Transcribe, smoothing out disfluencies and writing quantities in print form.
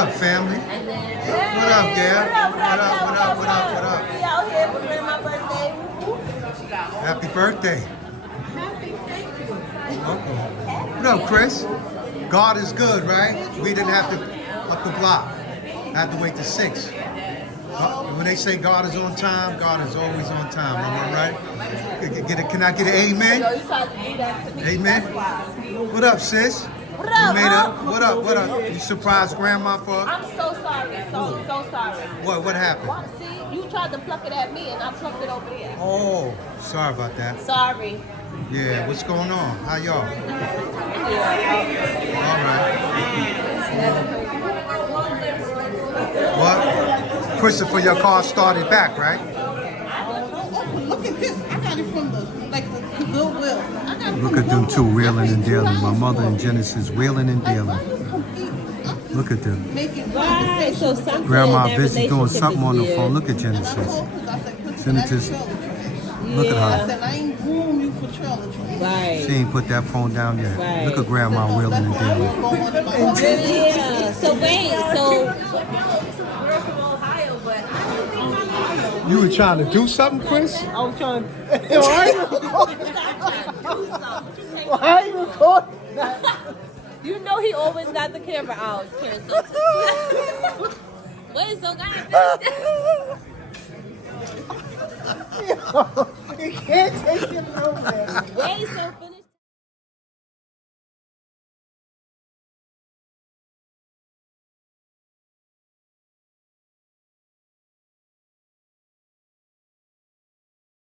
up, family? What up, Gail? What up, what up, what up, what up? We out here for my birthday. Happy birthday. Happy, thank you. What up, Chris? God is good, right? We didn't have to up the block. Had to wait to 6. When they say God is on time, God is always on time. Am I right? Can I get an amen? Amen. What up, sis? What up, You made Unc? up. What up? What up? You surprised Grandma for? I'm so sorry. So sorry. What happened? Well, see, you tried to pluck it at me and I plucked it over there. Oh, sorry about that. Sorry. Yeah, what's going on? How y'all? All right. What? Christopher, your car started back, right? Look at this. I got it from the Goodwill. Look at them two wheeling and dealing. My mother and Genesis wheeling and dealing. Look at them. Right, so something Grandma in that busy doing relationship something is on the weird. phone. Look at Genesis. Genesis, look at I her. said, I ain't groom you for trailer trash. Right. She ain't put that phone down yet. Right. Look at Grandma wheeling and dealing. Yeah. So wait, so You were trying to do something, Chris? I was trying. Why you recording? you know he always got the camera out. Wait, so guys, You can't take it nowhere. wait, so